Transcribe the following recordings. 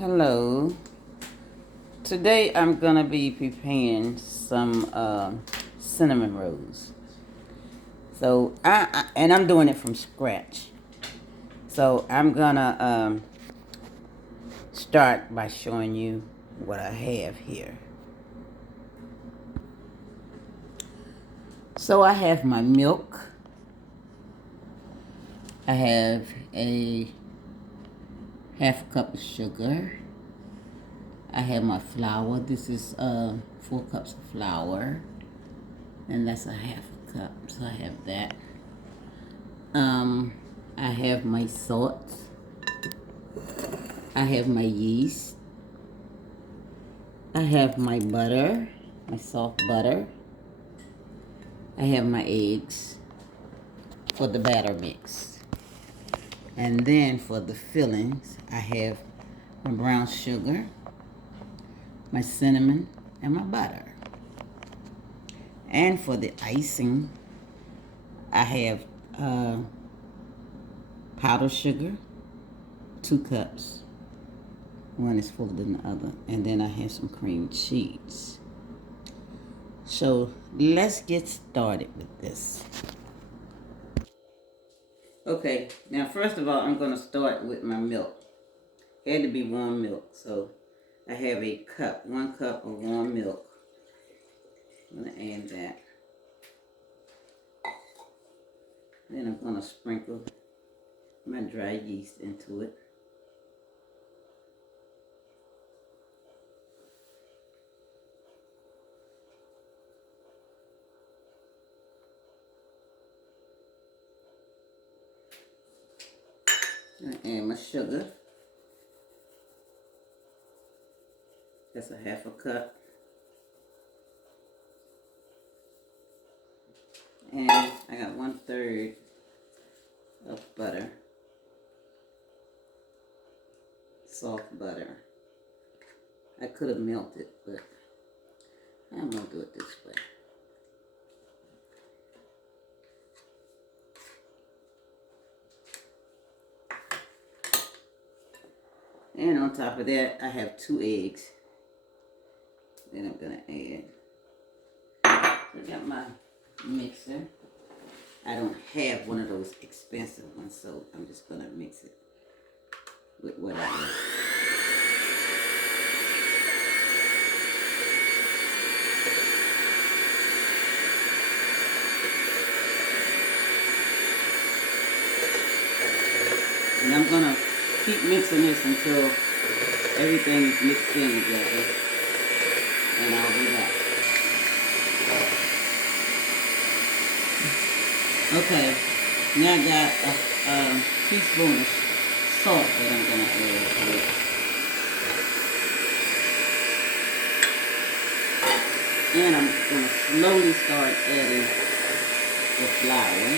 Hello. Today I'm gonna be preparing some cinnamon rolls. So and I'm doing it from scratch. So I'm gonna start by showing you what I have here. So I have my milk. I have a half a cup of sugar. I have my flour. This is 4 cups of flour, and that's a half a cup. So I have that. I have my salt. I have my yeast. I have my butter, my soft butter. I have my eggs for the batter mix. And then for the fillings, I have my brown sugar, my cinnamon, and my butter. And for the icing, I have powdered sugar, 2 cups. One is fuller than the other. And then I have some cream cheese. So let's get started with this. Okay, now first of all, I'm going to start with my milk. It had to be warm milk, so I have a cup, 1 cup of warm milk. I'm going to add that. Then I'm going to sprinkle my dry yeast into it. I'm going to add my sugar. That's a half a cup. And I got 1/3 of butter. Soft butter. I could have melted, but I'm going to do it this way. And on top of that, I have 2 eggs. Then I'm going to add. I got my mixer. I don't have one of those expensive ones, so I'm just going to mix it with what I have. And I'm going to keep mixing this until everything is mixed in together. And I'll be back. Okay, now I got a teaspoon of salt that I'm going to add to it. And I'm going to slowly start adding the flour.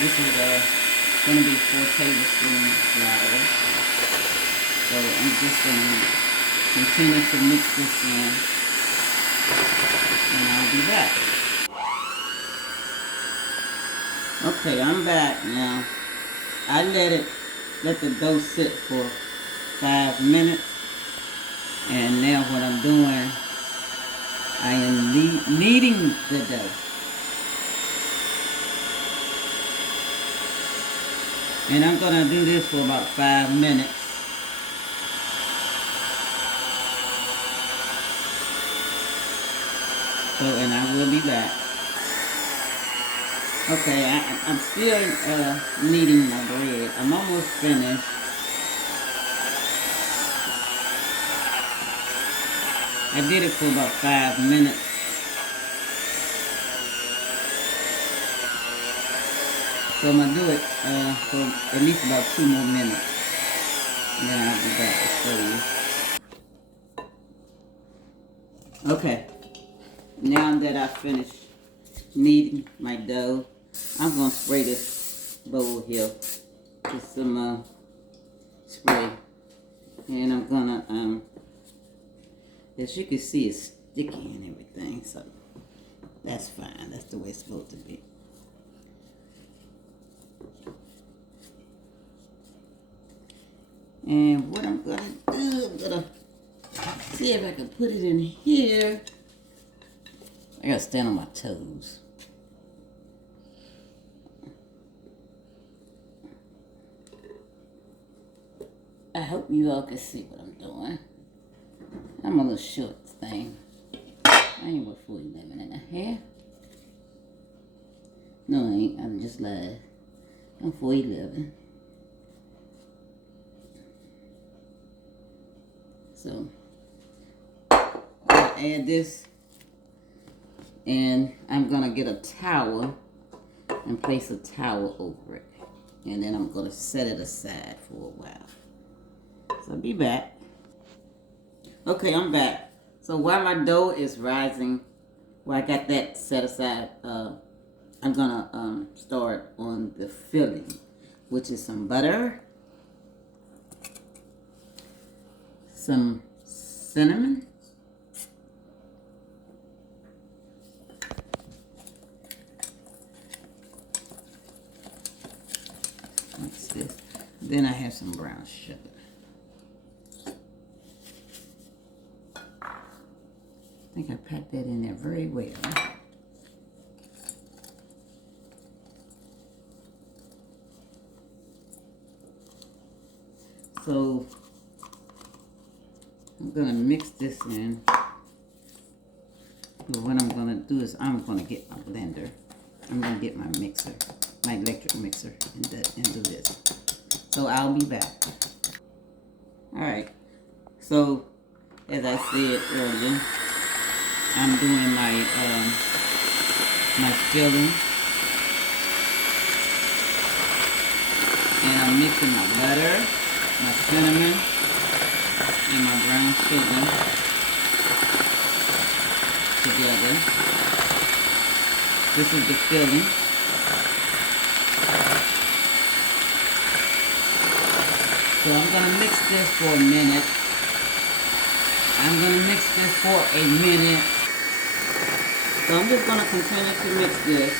This is going to be 4 tablespoons of flour. So I'm just going to continue to mix this in. And I'll be back. Okay, I'm back now. I let the dough sit for 5 minutes. And now what I'm doing, I am kneading the dough. And I'm going to do this for about 5 minutes. So, and I will be back. Okay, I'm still kneading my bread. I'm almost finished. I did it for about 5 minutes. So I'm going to do it for at least about 2 more minutes. And then I'll be back to show you. Okay. Now that I finished kneading my dough, I'm going to spray this bowl here with some spray. And I'm gonna, as you can see, it's sticky and everything, so that's fine. That's the way it's supposed to be. And what I'm gonna do, I'm gonna see if I can put it in here. I gotta stand on my toes. I hope you all can see what I'm doing. I'm a little short thing. I ain't worth 411 and a half. No, I ain't. I'm just lied. I'm 411. So, I'll add this. And I'm going to get a towel and place a towel over it. And then I'm going to set it aside for a while. So, I'll be back. Okay, I'm back. So, while my dough is rising, while I got that set aside, I'm going to start on the filling, which is some butter, some cinnamon, what's this? Then I have some brown sugar. I think I packed that in there very well. So I'm gonna mix this in. But what I'm gonna do is I'm gonna get my blender. I'm gonna get my mixer, my electric mixer, and do this. So I'll be back. All right. So as I said earlier, I'm doing my filling, and I'm mixing my butter, my cinnamon, and my brown sugar together. This is the filling. So I'm gonna mix this for a minute. I'm gonna mix this for a minute. So I'm just gonna continue to mix this.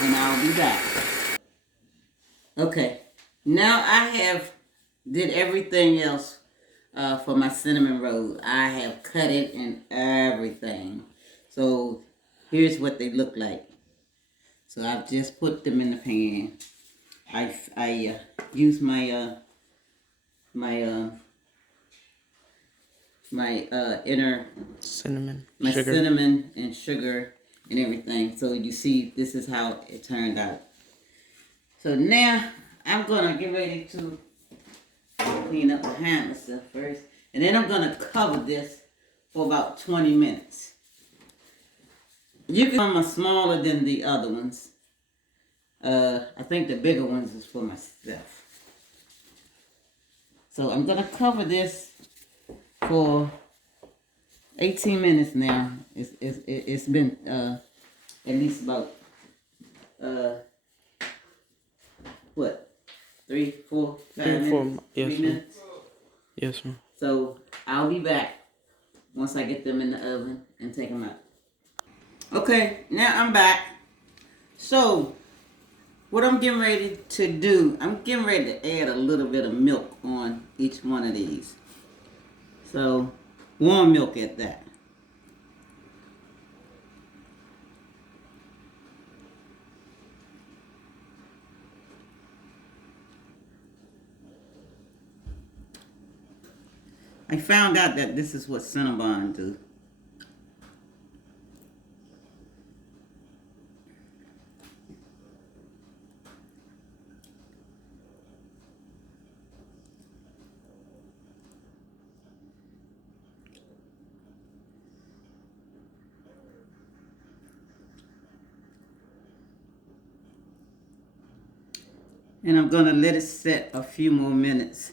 And I'll be back. Okay, now I have did everything else for my cinnamon roll. I have cut it and everything. So here's what they look like. So I've just put them in the pan. I use my inner cinnamon, cinnamon and sugar and everything. So you see, this is how it turned out. So now I'm gonna get ready to clean up behind myself first, and then I'm gonna cover this for about 20 minutes. You can them are smaller than the other ones. I think the bigger ones is for myself. So I'm gonna cover this for 18 minutes now. It's been at least about what, 3, 4, 5 minutes? Yes, 3 minutes? Yes, ma'am. So I'll be back once I get them in the oven and take them out. Okay, now I'm back. So what I'm getting ready to do, I'm getting ready to add a little bit of milk on each one of these. So warm milk at that. I found out that this is what Cinnabon do. And I'm gonna let it set a few more minutes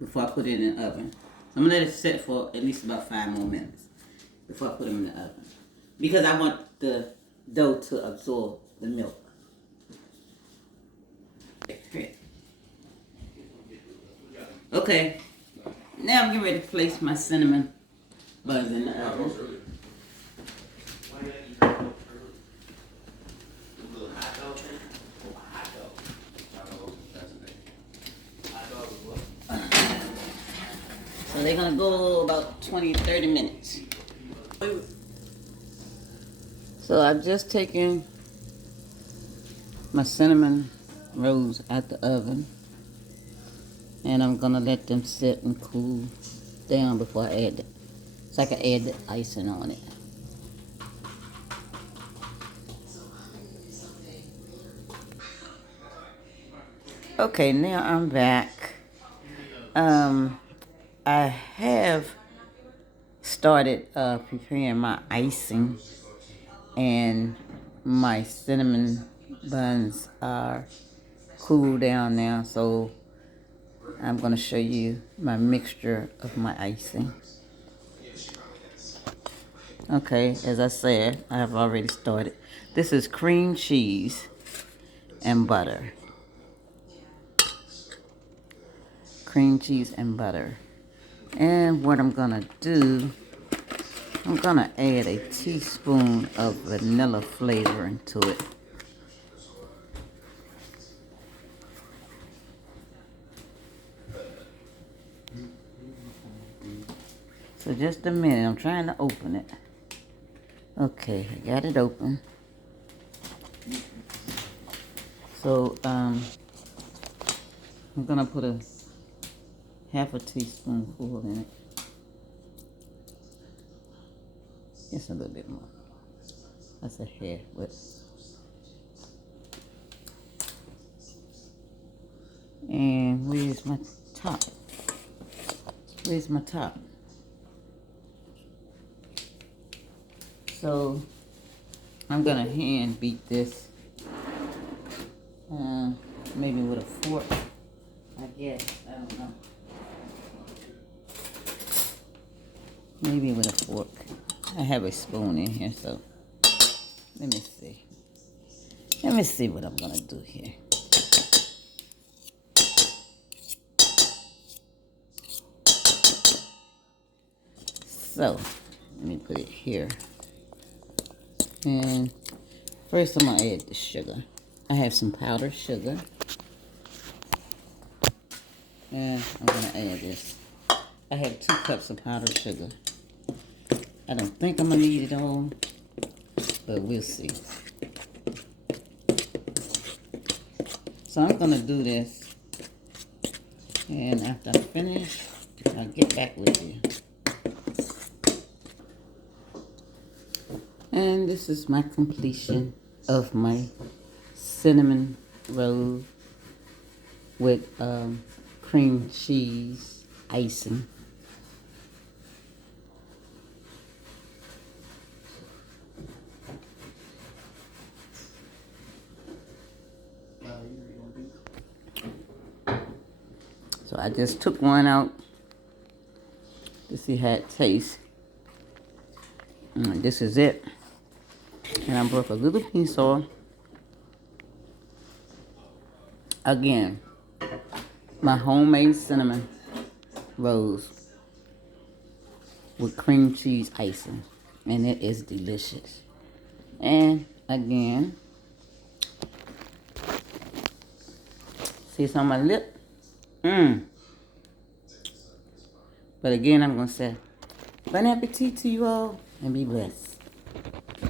before I put it in the oven. So I'm gonna let it set for at least about 5 more minutes. before I put them in the oven. Because I want the dough to absorb the milk. Okay, now I'm getting ready to place my cinnamon buns in the oven. So they're gonna go about 20-30 minutes. So I've just taken my cinnamon rolls out the oven, and I'm gonna let them sit and cool down before I add it, so I can add the icing on it. Okay, now I'm back. I have started preparing my icing, and my cinnamon buns are cool down now, so I'm going to show you my mixture of my icing. Okay, as I said, I have already started. This is cream cheese and butter. Cream cheese and butter. And what I'm going to do, I'm going to add a teaspoon of vanilla flavoring to it. So just a minute, I'm trying to open it. Okay, I got it open. So I'm gonna put a half a teaspoonful in it. Just a little bit more. That's a hair, but and where's my top? Where's my top? So I'm gonna hand beat this, maybe with a fork, I guess. I don't know. Maybe with a fork. I have a spoon in here, so let me see. Let me see what I'm gonna do here. So let me put it here. And first I'm gonna add the sugar. I have some powdered sugar. And I'm gonna add this. I have 2 cups of powdered sugar. I don't think I'm gonna need it all, but we'll see. So I'm gonna do this, and after I finish, I'll get back with you. And this is my completion of my cinnamon roll with cream cheese icing. So I just took one out to see how it tastes. This is it. And I broke a little piece off. Again, my homemade cinnamon rolls with cream cheese icing. And it is delicious. And again, see some on my lip? But again, I'm going to say, bon appetit to you all, and be blessed.